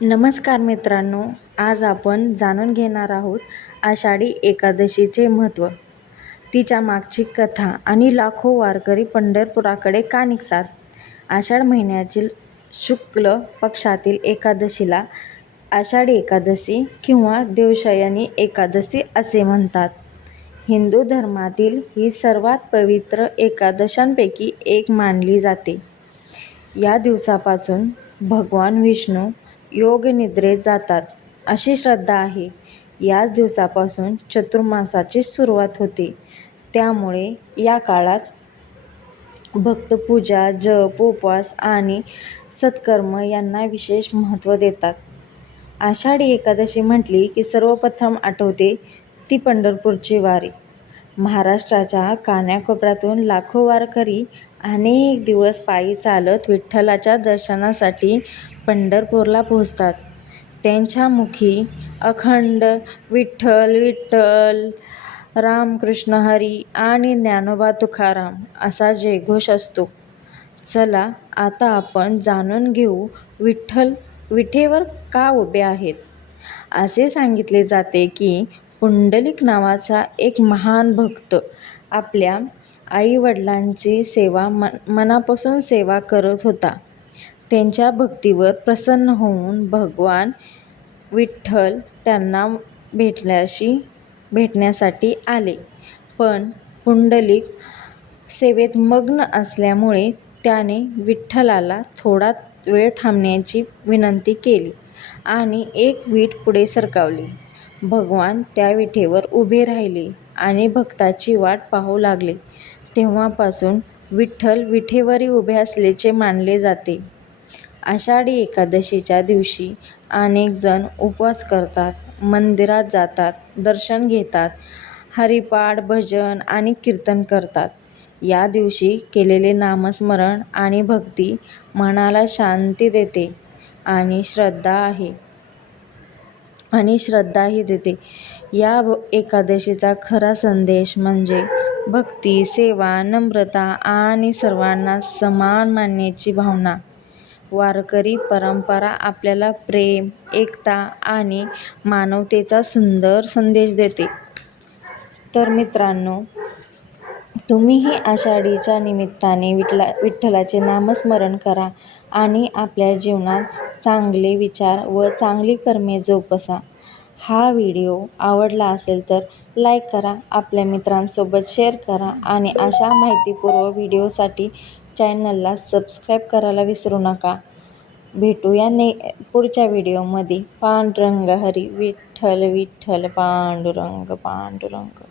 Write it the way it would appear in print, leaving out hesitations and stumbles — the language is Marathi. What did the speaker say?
नमस्कार मित्रांनो, आज आपण जाणून घेणार आहोत आषाढी एकादशीचे महत्त्व, तिच्या मागची कथा आणि लाखो वारकरी पंढरपुराकडे का निघतात. आषाढ महिन्यातील शुक्ल पक्षातील एकादशीला आषाढी एकादशी किंवा देवशयनी एकादशी असे म्हणतात. हिंदू धर्मातील ही सर्वात पवित्र एकादशांपैकी एक मानली जाते. या दिवसापासून भगवान विष्णू योगनिद्रेत जातात अशी श्रद्धा आहे. याच दिवसापासून चातुर्मासाची सुरुवात होते. त्यामुळे या काळात भक्त पूजा, जप, उपवास आणि सत्कर्म यांना विशेष महत्त्व देतात. आषाढी एकादशी म्हटली की सर्वप्रथम आठवते ती पंढरपूरची वारी. महाराष्ट्राच्या कानाकोपऱ्यातून लाखो वारकरी अनेक दिवस पायी चालत विठ्ठलाच्या दर्शनासाठी पंढरपूरला पोहोचतात. त्यांच्या मुखी अखंड विठ्ठल विठ्ठल, रामकृष्ण हरी आणि ज्ञानोबा तुकाराम असा जयघोष असतो. चला आता आपण जाणून घेऊ विठ्ठल विठेवर का उभे आहेत. असे सांगितले जाते की पुंडलिक नावाचा एक महान भक्त आपल्या आईवडिलांची मनापासून सेवा करत होता. त्यांच्या भक्तीवर प्रसन्न होऊन भगवान विठ्ठल त्यांना भेटण्यासाठी आले. पण पुंडलिक सेवेत मग्न असल्यामुळे त्याने विठ्ठलाला थोडा वेळ थांबण्याची विनंती केली आणि एक वीट पुढे सरकावली. भगवान त्या विटेवर उभे राहिले आणि भक्ताची वाट पाहू लागले. तेव्हापासून विठ्ठल विटेवरी उभे असल्याचे मानले जाते. आषाढी एकादशीच्या दिवशी अनेक जण उपवास करतात, मंदिरात जातात, दर्शन घेतात, हरिपाठ, भजन आणि कीर्तन करतात. या दिवशी केलेले नामस्मरण आणि भक्ती मनाला शांती देते आणि श्रद्धाही देते. या एकादशीचा खरा संदेश म्हणजे भक्ती, सेवा, नम्रता आणि सर्वांना समान मानण्याची भावना. वारकरी परंपरा आपल्याला प्रेम, एकता आणि मानवतेचा सुंदर संदेश देते. तर मित्रांनो, तुम्हीही आषाढीच्या निमित्ताने विठ्ठलाचे नामस्मरण करा आणि आपल्या जीवनात चांगले विचार व चांगली कर्मे जोपासा. हा व्हिडिओ आवडला असेल तर लाईक करा, आपल्या मित्रांसोबत शेअर करा आणि अशा माहितीपूर्ण व्हिडिओसाठी चॅनलला सबस्क्राईब करायला विसरू नका. भेटूया पुढच्या व्हिडिओमध्ये. पांडुरंग हरी विठ्ठल विठ्ठल, पांडुरंग पांडुरंग.